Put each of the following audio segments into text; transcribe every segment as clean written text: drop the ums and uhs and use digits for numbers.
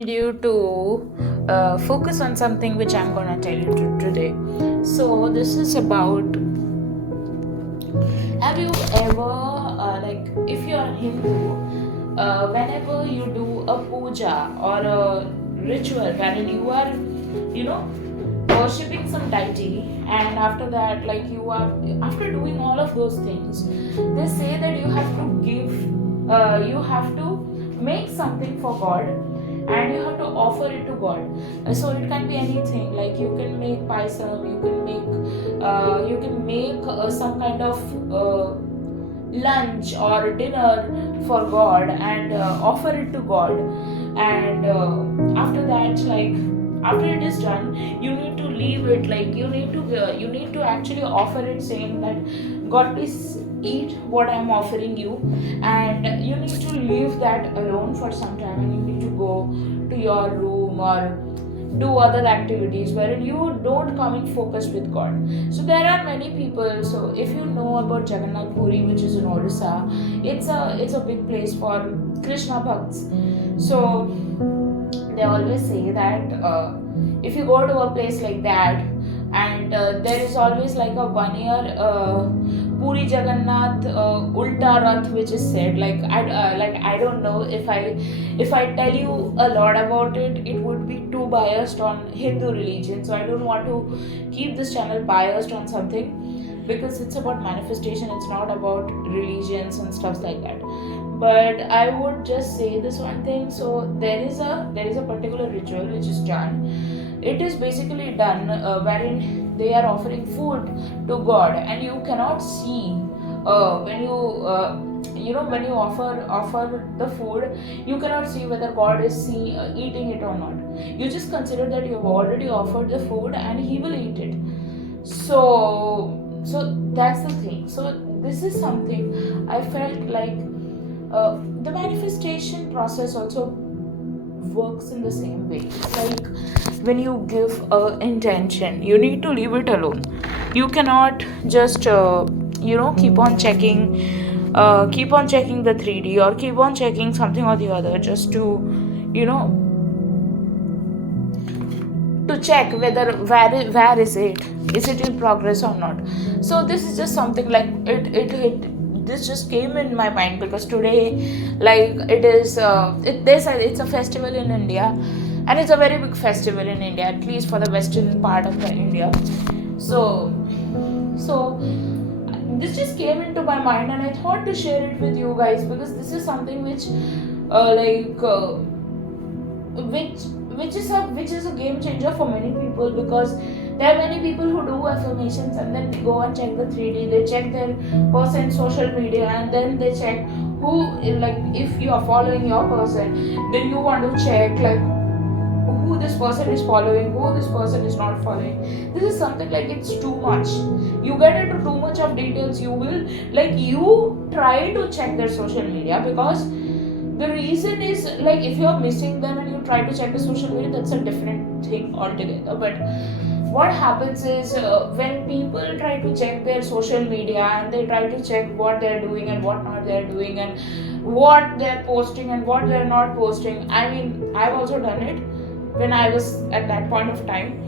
You to focus on something which I'm gonna tell you today. So this is about, have you ever if you're a Hindu, whenever you do a puja or a ritual wherein you are, you know, worshipping some deity, and after that, like you are, after doing all of those things, they say that you have to give, you have to make something for God, and you have to offer it to God. So it can be anything, like you can make paisam, you can make some kind of lunch or dinner for God, and offer it to God. And after that, like after it is done, you need to leave it, like you need to actually offer it, saying that God, please eat what I am offering you. And you need to leave that alone for some time, and you need to go to your room or do other activities wherein you don't come in focus with God. So there are many people. So if you know about Jagannath Puri, which is in Orissa, it's a big place for Krishna bhakts. So they always say that if you go to a place like that, and there is always like a 1 year Puri Jagannath Ulta Rath, which is said. I don't know if I tell you a lot about it, it would be too biased on Hindu religion. So I don't want to keep this channel biased on something, because it's about manifestation. It's not about religions and stuff like that. But I would just say this one thing. So there is a particular ritual which is done. It is basically done wherein they are offering food to God, and you cannot see when when you offer the food, you cannot see whether God is eating it or not. You just consider that you have already offered the food, and He will eat it. So that's the thing. So this is something I felt like the manifestation process also works in the same way. It's like when you give intention, you need to leave it alone. You cannot just keep on checking the 3D, or keep on checking something or the other, just to you know to check whether where is it in progress or not. So this is just something like it this just came in my mind, because today, like it is it's a festival in India, and it's a very big festival in India, at least for the western part of the India. So so this just came into my mind, and I thought to share it with you guys, because this is something which which which is a game changer for many people, because there are many people who do affirmations, and then they go and check the 3D, they check their person's social media, and then they check who, like if you are following your person, then you want to check like who this person is following, who this person is not following. This is something like it's too much. You get into too much of details, you will, like, you try to check their social media, because the reason is, like, if you're missing them and you try to check the social media, that's a different thing altogether. But what happens is, when people try to check their social media, and they try to check what they're doing and what not they're doing, and what they're posting and what they're not posting. I mean, I've also done it when I was at that point of time.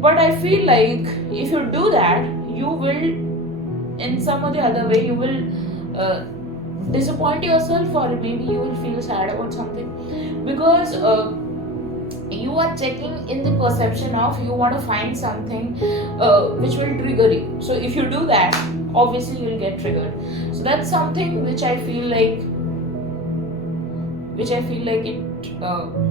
But I feel like if you do that, you will, in some or the other way, you will disappoint yourself, or maybe you will feel sad about something, because you are checking in the perception of you want to find something which will trigger you. So if you do that, obviously you'll get triggered. So that's something which I feel like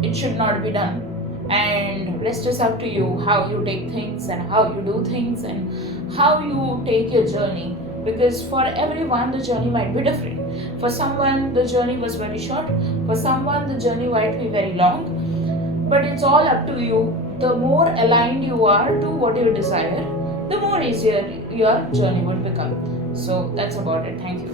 it should not be done. And rest is up to you, how you take things and how you do things and how you take your journey, because for everyone the journey might be different. For someone the journey was very short, for someone the journey might be very long. But it's all up to you. The more aligned you are to what you desire, the more easier your journey would become. So that's about it. Thank you.